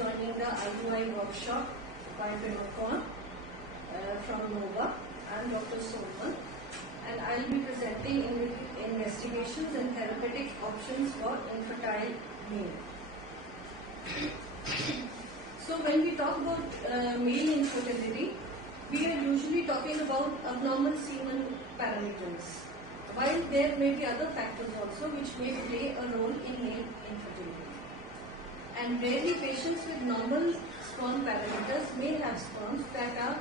joining the IVF workshop by Kaur from Nova. I am Dr. Sonwant, and I will be presenting investigations and therapeutic options for infertile male. So when we talk about male infertility, we are usually talking about abnormal semen parameters, while there may be other factors also which may play a role in male infertility. And rarely patients with normal sperm parameters may have sperms that are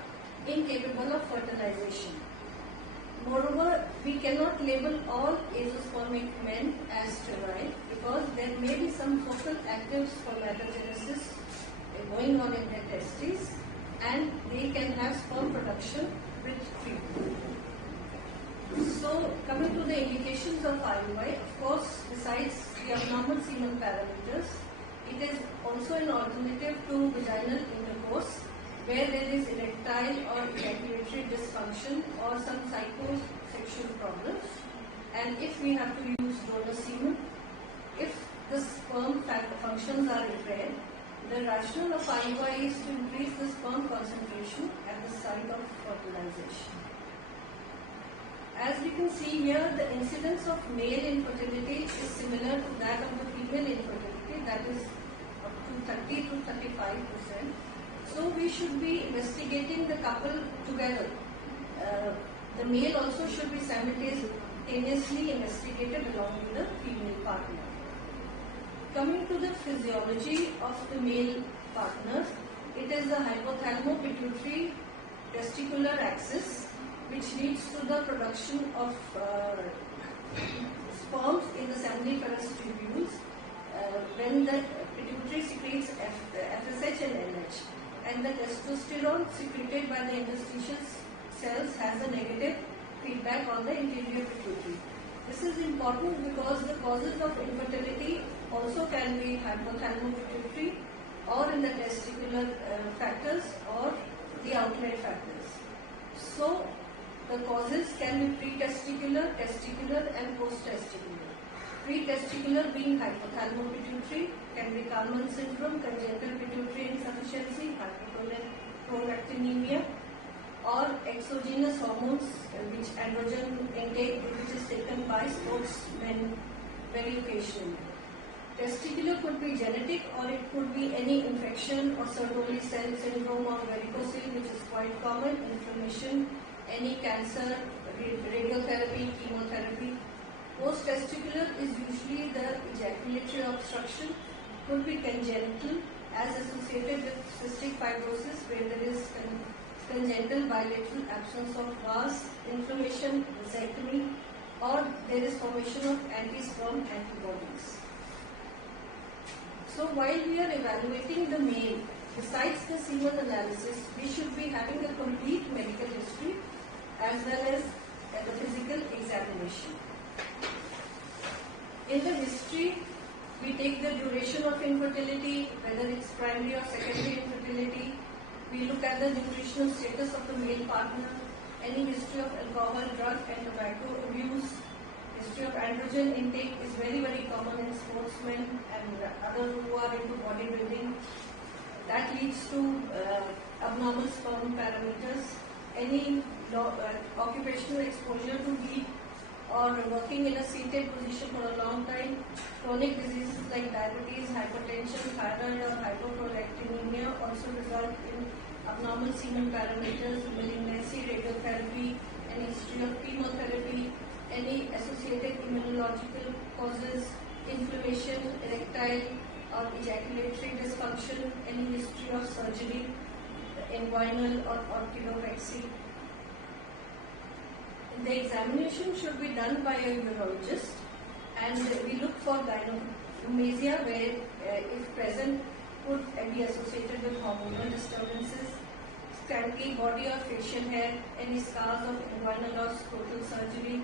incapable of fertilization. Moreover, we cannot label all azoospermic men as sterile because there may be some focal active spermatogenesis going on in their testes, and they can have sperm production with treatment. So, coming to the indications of IUI, of course, besides the abnormal semen parameters, it is also an alternative to vaginal intercourse where there is erectile or ejaculatory dysfunction or some psychosexual problems. And if we have to use donor semen, if the sperm functions are impaired, the rationale of IUI is to increase the sperm concentration at the site of fertilization. As we can see here, the incidence of male infertility is similar to that of the female infertility, that is up to 30 to 35%. So we should be investigating the couple together. The male also should be simultaneously investigated along with the female partner. Coming to the physiology of the male partner, it is the hypothalamo-pituitary testicular axis which leads to the production of sperms in the seminiferous tubules when the pituitary secretes FSH and LH, and the testosterone secreted by the interstitial cells has a negative feedback on the interior pituitary. This is important because the causes of infertility also can be hypothalamo-pituitary or in the testicular factors or the outlet factors. So, the causes can be pre-testicular, testicular and post-testicular. Pre-testicular being hypothalamo-pituitary, can be Kalman syndrome, congenital pituitary insufficiency, hyperprolactinemia, or exogenous hormones, which androgen intake which is taken by sportsmen very occasionally. Testicular could be genetic or it could be any infection or Sertoli cell syndrome or varicocele, which is quite common, inflammation, any cancer, radiotherapy, chemotherapy. Post-testicular is usually the ejaculatory obstruction, could be congenital as associated with cystic fibrosis where there is congenital bilateral absence of vas, inflammation, vasectomy, or there is formation of anti-sperm antibodies. So while we are evaluating the male, besides the semen analysis, we should be having a complete medical history as well as the physical examination. In the history, we take the duration of infertility, whether it's primary or secondary infertility. We look at the nutritional status of the male partner, any history of alcohol, drug and tobacco abuse. History of androgen intake is very, very common in sportsmen and others who are into bodybuilding. That leads to abnormal sperm parameters. Any occupational exposure to heat or working in a seated position for a long time, chronic diseases like diabetes, hypertension, thyroid or hyperprolactinemia also result in abnormal semen parameters, malignancy, radiotherapy, any history of chemotherapy, any associated immunological causes, inflammation, erectile or ejaculatory dysfunction, any history of surgery, inguinal or orchidopexy. The examination should be done by a urologist, and we look for gynecomastia where if present could be associated with hormonal disturbances, scanty body or facial hair, any scars of inguinal or scrotal surgery,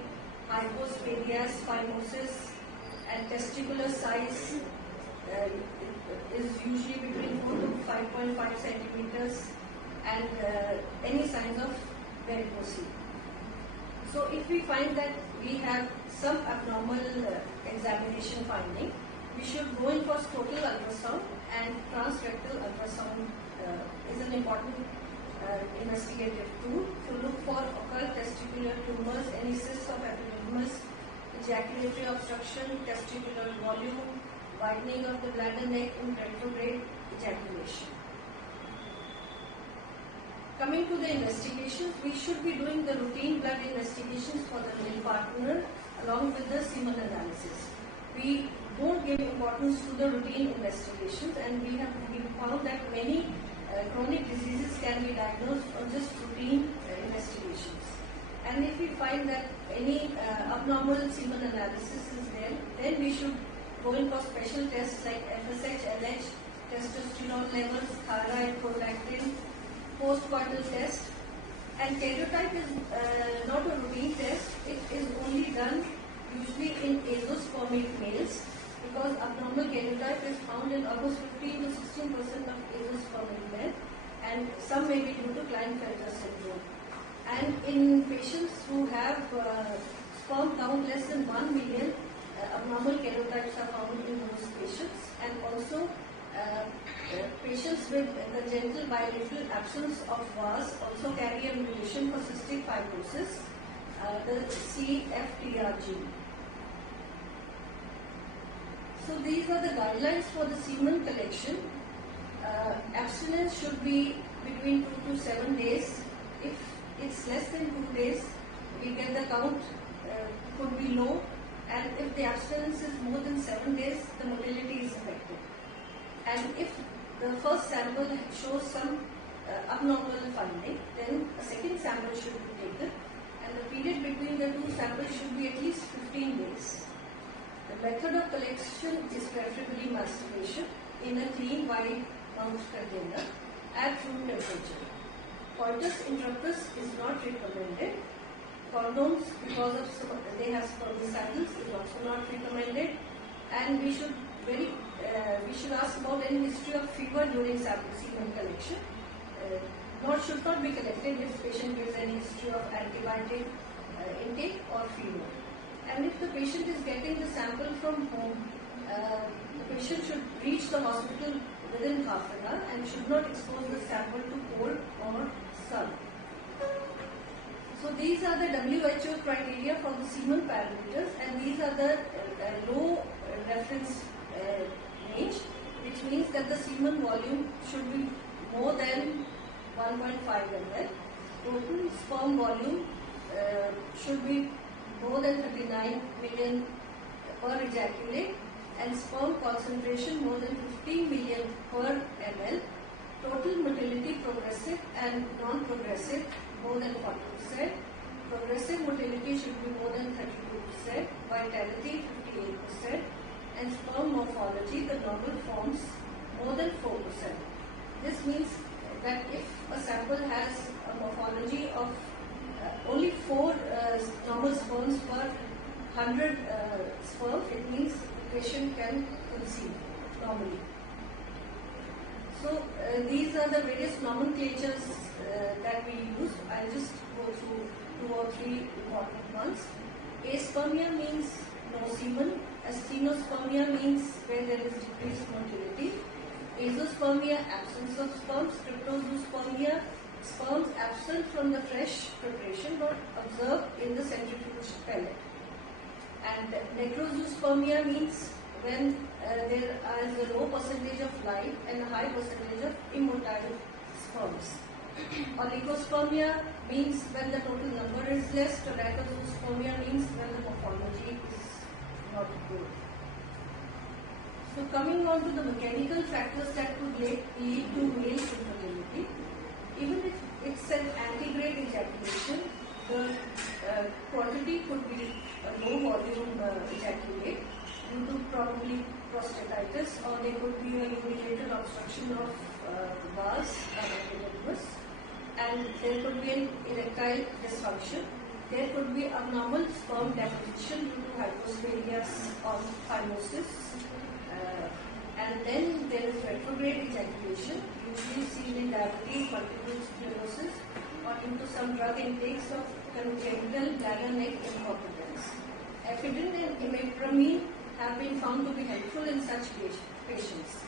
hypospadias, phimosis, and testicular size is usually between 4 to 5.5 centimeters, and any signs of varicocele. So if we find that we have some abnormal examination finding, we should go in for total ultrasound, and transrectal ultrasound is an important investigative tool to look for occult testicular tumors, any cysts of epididymis, ejaculatory obstruction, testicular volume, widening of the bladder neck in retrograde ejaculation. Coming to the investigations, we should be doing the routine blood investigations for the male partner along with the semen analysis. We don't give importance to the routine investigations, and we found that many chronic diseases can be diagnosed on just routine investigations. And if we find that any abnormal semen analysis is there, then we should go in for special tests like FSH, LH, testosterone levels, thyroid, prolactin, postcoital test. And karyotype is not a routine test. It is only done usually in azoospermic males, because abnormal karyotype is found in almost 15 to 16% of azoospermic men, and some may be due to Klinefelter syndrome. And in patients who have sperm count less than 1 million, abnormal karyotypes are found in those patients. And also patients with congenital bilateral absence of VAS also carry a mutation for cystic fibrosis, the CFTR gene. So these are the guidelines for the semen collection. Abstinence should be between 2 to 7 days. If it's less than 2 days, we get the count could be low, and if the abstinence is more than 7 days, the motility is affected. And if the first sample shows some abnormal finding, then a second sample should be taken, and the period between the two samples should be at least 15 days. The method of collection is preferably masturbation in a clean wide mouth container at room temperature. Coitus interruptus is not recommended. Condoms, because of they have spermicidals, is also not recommended. And we should ask about any history of fever during semen collection. Should not be collected if patient gives any history of antibiotic intake or fever. And if the patient is getting the sample from home, the patient should reach the hospital within half an hour and should not expose the sample to cold or sun. So these are the WHO criteria for the semen parameters, and these are the low reference range, which means that the semen volume should be more than 1.5 ml. Total sperm volume should be more than 39 million per ejaculate, and sperm concentration more than 15 million per ml. Total motility progressive and non-progressive more than 40%. Progressive motility should be more than 32%. Vitality 58%. And sperm morphology, the normal forms, more than 4%. This means that if a sample has a morphology of only 4 normal sperms per 100 sperm, it means the patient can conceive normally. So these are the various nomenclatures that we use. I'll just go through 2 or 3 important ones. Aspermia means no semen. Asthenospermia means where there is decreased motility. Azoospermia, absence of sperms. Cryptozoospermia, sperms absent from the fresh preparation but observed in the centrifuge pellet. And necrozoospermia means when there is a low percentage of live and a high percentage of immotile sperms. Oligospermia means when the total number is less. Teratozoospermia means when the morphology is not good. So coming on to the mechanical factors that could lead to male infertility, even if it's an antegrade ejaculation, the quantity could be a low volume ejaculate due to probably prostatitis, or there could be a urinated obstruction of vas and epididymis, and there could be an erectile dysfunction. There could be abnormal sperm deposition due to hypospadias or phimosis, and then there is retrograde ejaculation, usually seen in diabetes, multiple sclerosis, or due to some drug intakes of congenital bladder neck incompetence. Epidin and imipramine have been found to be helpful in such patients.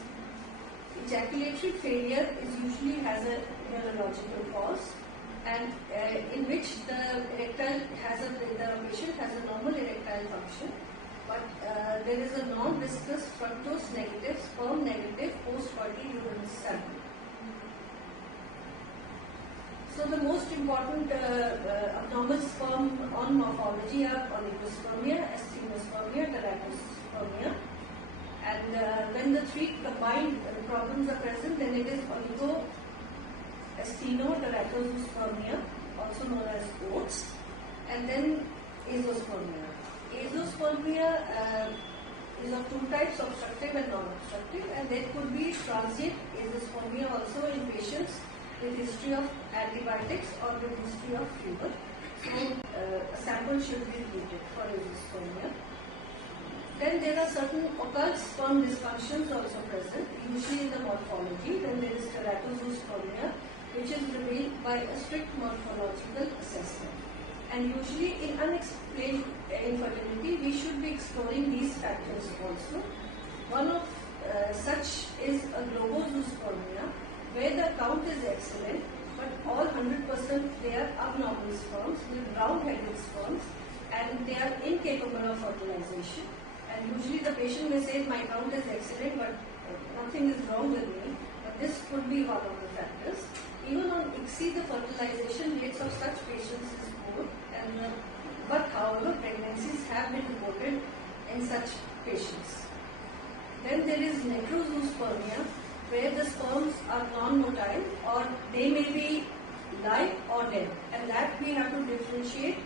Ejaculatory failure usually has a neurological cause, and in which the patient has a normal erectile function, but there is a non-viscous fructose negative, sperm negative post-coital urine sample. So the most important abnormal sperm on morphology are oligospermia, asthenospermia, teratospermia, and when the three combined problems are present, then it is oligo, astheno, teratospermia, also known as oats, and then azoospermia. Azoospermia is of two types, obstructive and non-obstructive, and there could be transient azoospermia also in patients with history of antibiotics or with history of fever. So a sample should be treated for azoospermia. Then there are certain occult sperm dysfunctions also present, usually in the morphology. Then there is teratozoospermia, which is revealed by a strict morphological assessment. And usually in unexplained infertility, we should be exploring these factors also. One of such is a globozoospermia, where the count is excellent, but all 100% they are abnormal sperms with round-headed sperms, and they are incapable of fertilization. And usually the patient may say, my count is excellent, but nothing is wrong with me. But this could be one of the factors. Even on ICSI, the fertilization rates of such patients is poor, but however, pregnancies have been reported in such patients. Then there is necrozoospermia, where the sperms are non-motile, or they may be live or dead, and that we have to differentiate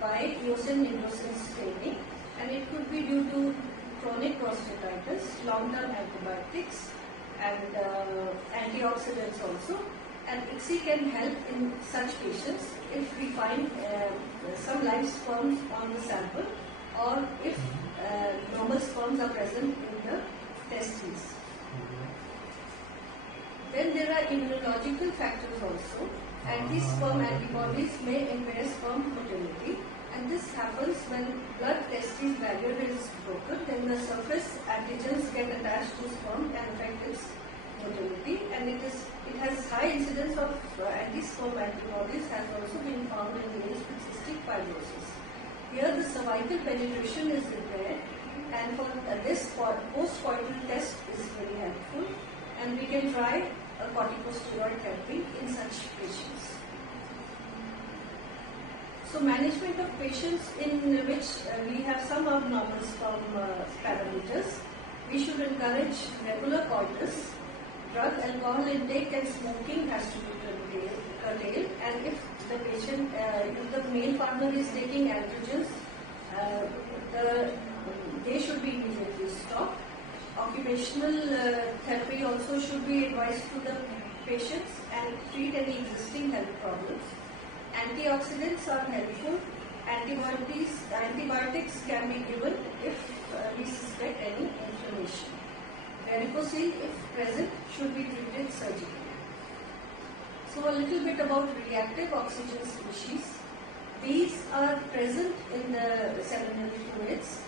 by eosin-indocin staining, and it could be due to chronic prostatitis, long-term antibiotics, and antioxidants also. And ICSI can help in such patients if we find some live sperms on the sample, or if normal sperms are present in the testes. Then there are immunological factors also. Anti-sperm antibodies may impair sperm motility, and this happens when blood testis barrier is broken. Then the surface antigens get attached to sperm and affect its motility, and it has high incidence of anti-sperm antibodies has also been found in males with cystic fibrosis. Here the cervical penetration is impaired, and for this post-coital test is very helpful, and we can try a corticosteroid therapy in such patients. So management of patients in which we have some abnormal sperm parameters, we should encourage regular coitus. Drug, alcohol intake and smoking has to be curtailed, and if the patient, if the male partner is taking androgens, they should be immediately stopped. Occupational therapy also should be advised to the patients and treat any existing health problems. Antioxidants are helpful. Antibiotics can be given if we suspect any inflammation. Varicocele, if present, should be treated surgically. So a little bit about reactive oxygen species. These are present in the seminal fluids,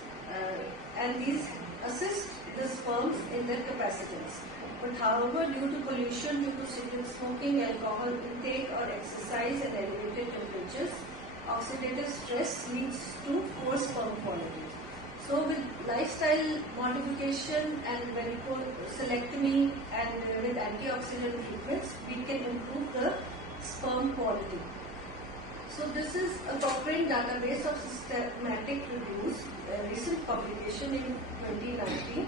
and these assist the sperms in their capacitance. But however, due to pollution, due to cigarette smoking, alcohol intake or exercise and elevated temperatures, oxidative stress leads to poor sperm quality. So with lifestyle modification and varicocectomy and with antioxidant treatments, we can improve the sperm quality. So this is a Cochrane database of systematic reviews, a recent publication in 2019,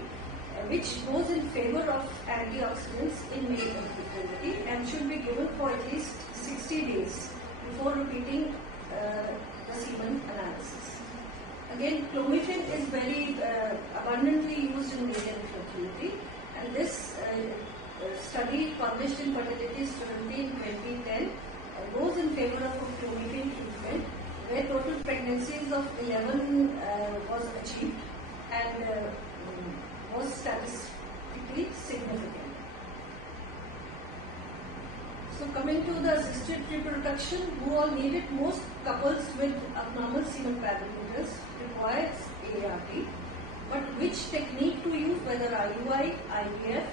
which goes in favor of antioxidants in male infertility and should be given for at least 60 days before repeating the semen analysis. Again, clomiphene is very abundantly used in male infertility, and this study published in Fertility Strategy in 2010 goes in favor of a clomiphene treatment, where total pregnancies of 11 was achieved and was statistically significant. So coming to the assisted reproduction, who all need it? Most couples with abnormal semen parameters requires ART. But which technique to use, whether IUI, IVF,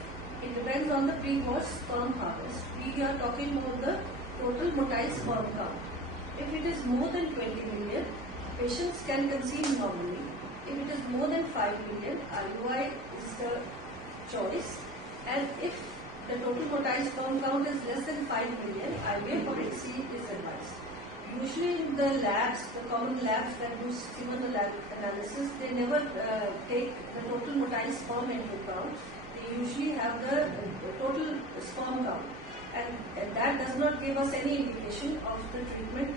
it depends on the pre-watch sperm harvest. We are talking about the total motile sperm count. If it is more than 20 million, patients can conceive normally. If it is more than 5 million, IUI is the choice. And if the total motile sperm count is less than 5 million, IVF or HC is advised. Usually in the labs, the common labs that do semen analysis, they never take the total motile sperm into account. They usually have the total sperm count. And that does not give us any indication of the treatment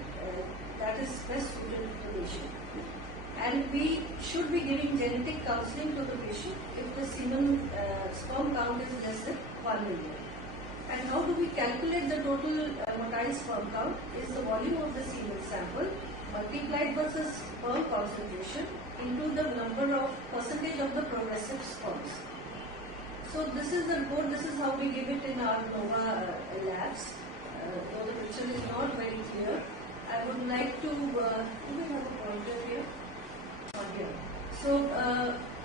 that is best suited to the patient. And we should be giving genetic counseling to the patient if the semen sperm count is less than 1 million. And how do we calculate the total motile sperm count? Is the volume of the semen sample multiplied versus sperm concentration into the number of percentage of the progressive sperms. So this is the report, this is how we give it in our NOVA labs. Though the picture is not very clear, I would like to, do we have a pointer here? Here. So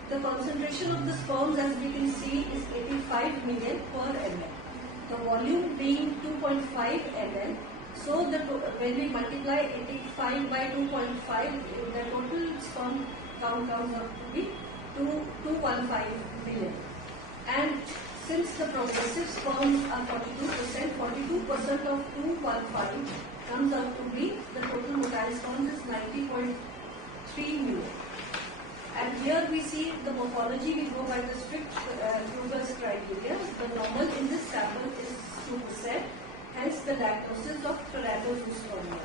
the concentration of the sperms, as we can see, is 85 million per ml. The volume being 2.5 ml. So when we multiply 85 by 2.5, the total sperm count comes out to be 215 million. And since the progressive sperms are 42%, 42% of 215 comes out to be the total motile sperms is 90.3 million. And here we see the morphology, we go by the strict Kruger's criteria. The normal in this sample is 2%, hence the diagnosis of teratozoospermia.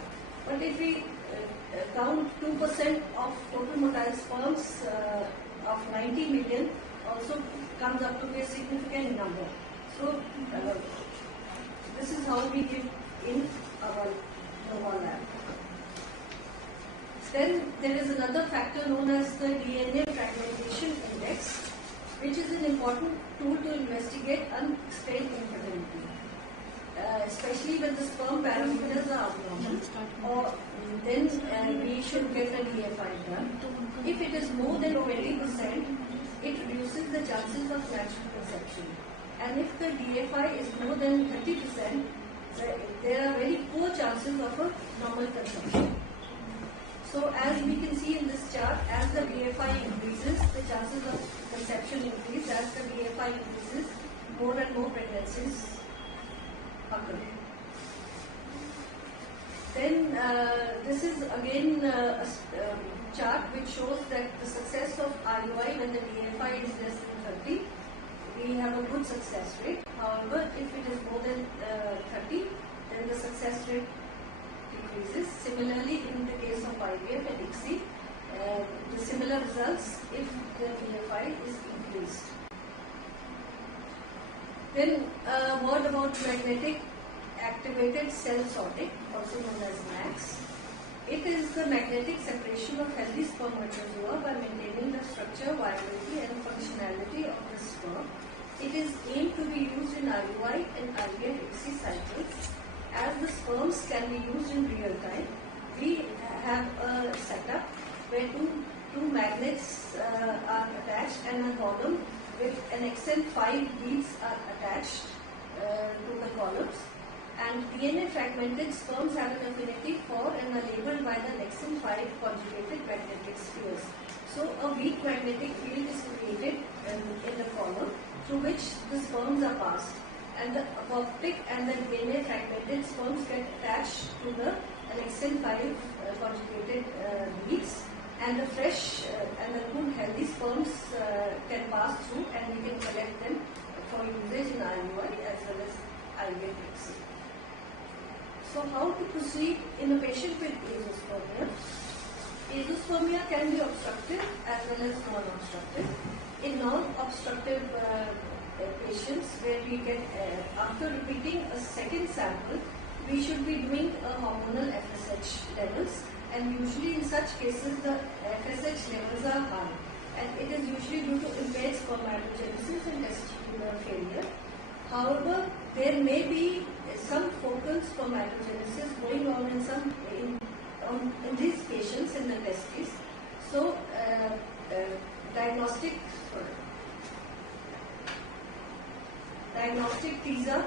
But if we count 2% of total motile sperms of 90 million, also comes up to be a significant number. So this is how we give in our NOVA lab. Then there is another factor known as the DNA fragmentation index, which is an important tool to investigate unexplained infertility, especially when the sperm parameters are abnormal, or then we should get a DFI done. If it is more than 20%, it reduces the chances of natural conception. And if the DFI is more than 30%, there are very poor chances of a normal conception. So as we can see in this chart, as the DFI increases, the chances of conception increase. As the DFI increases, more and more pregnancies occur. Then this is again a chart which shows that the success of IUI when the DFI is less than 30, we have a good success rate. However, if it is more than 30, then the success rate decreases. Similarly, in the case of IVF and ICSI, the similar results if the DFI is increased. Then a word about magnetic activated cell sorting, also known as MACS. It is the magnetic separation of healthy spermatozoa by maintaining the structure, viability and functionality of the sperm. It is aimed to be used in IUI and IVF ICSI cycles. As the sperms can be used in real time, we have a setup where two magnets are attached and a column with an XN5 beads are attached to the columns. And DNA fragmented sperms have an affinity for and are labeled by the XN5 conjugated magnetic spheres. So a weak magnetic field is created in the column through which the sperms are passed. And the apoptic and the DNA fragmented sperms get attached to the XN5 conjugated beads, and the fresh and the good healthy sperms can pass through, and we can collect them for usage in IUI as well as IVF ICSI. So how to proceed in a patient with azoospermia? Azoospermia can be obstructive as well as non-obstructive. In non-obstructive patients, where we get, after repeating a second sample, we should be doing a hormonal FSH levels, and usually in such cases the FSH levels are high, and it is usually due to impaired spermatogenesis and testicular failure. However, there may be some focal spermatogenesis going on in these patients in the testes. So diagnostic diagnostic teaser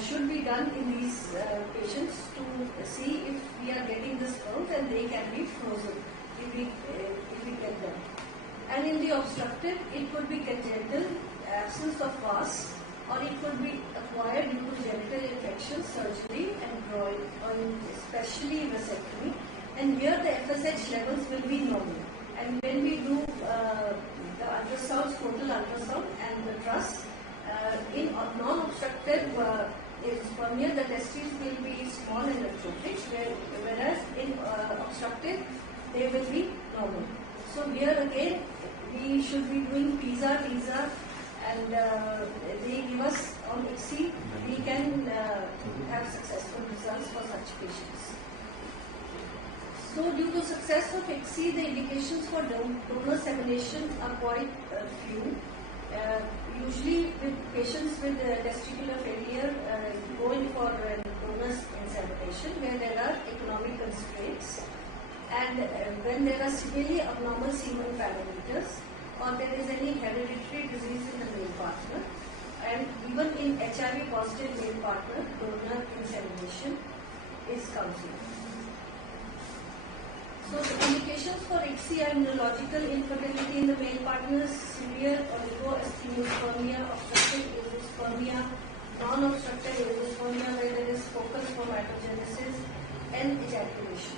should be done in these patients to see if we are getting the sperms, and they can be frozen if we get them. And in the obstructive, it could be congenital, absence of vas, or it could be acquired due to genital infection, surgery, and growing, or especially vasectomy. And here the FSH levels will be normal. And when we do the ultrasound, total ultrasound, and the truss, in non-obstructive spermia, the testes will be small and atrophic, whereas in obstructive, they will be normal. So here again, we should be doing PISA, TISA, and they give us on ICSI, we can have successful results for such patients. So due to success of ICSI, the indications for donor semination are quite few. Usually with patients with testicular failure, going for donor insemination where there are economic constraints, and when there are severely abnormal semen parameters, or there is any hereditary disease in the male partner, and even in HIV positive male partner, donor insemination is counseled. So the indications for ICSI are neurological infertility in the male partners, severe oligoasthenospermia, obstructive azoospermia, non-obstructive azoospermia where there is focal spermatogenesis, and ejaculation.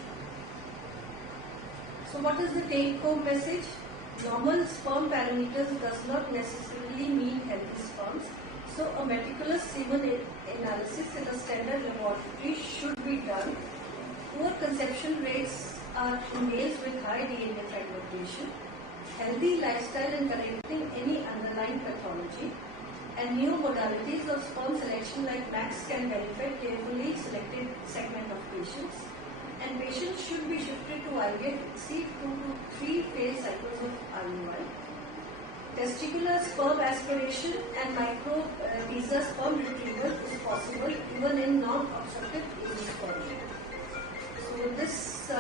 So what is the take-home message? Normal sperm parameters does not necessarily mean healthy sperms. So a meticulous semen analysis in a standard laboratory should be done. Poor conception rates are in males with high DNA fragmentation, healthy lifestyle and correcting any underlying pathology, and new modalities of sperm selection like MAX can benefit carefully selected segment of patients, and patients should be shifted to IVF exceed 2 to 3 phase cycles of IUI. Testicular sperm aspiration and micro PISA sperm retrieval is possible even in non-obstructive azoospermia. So with this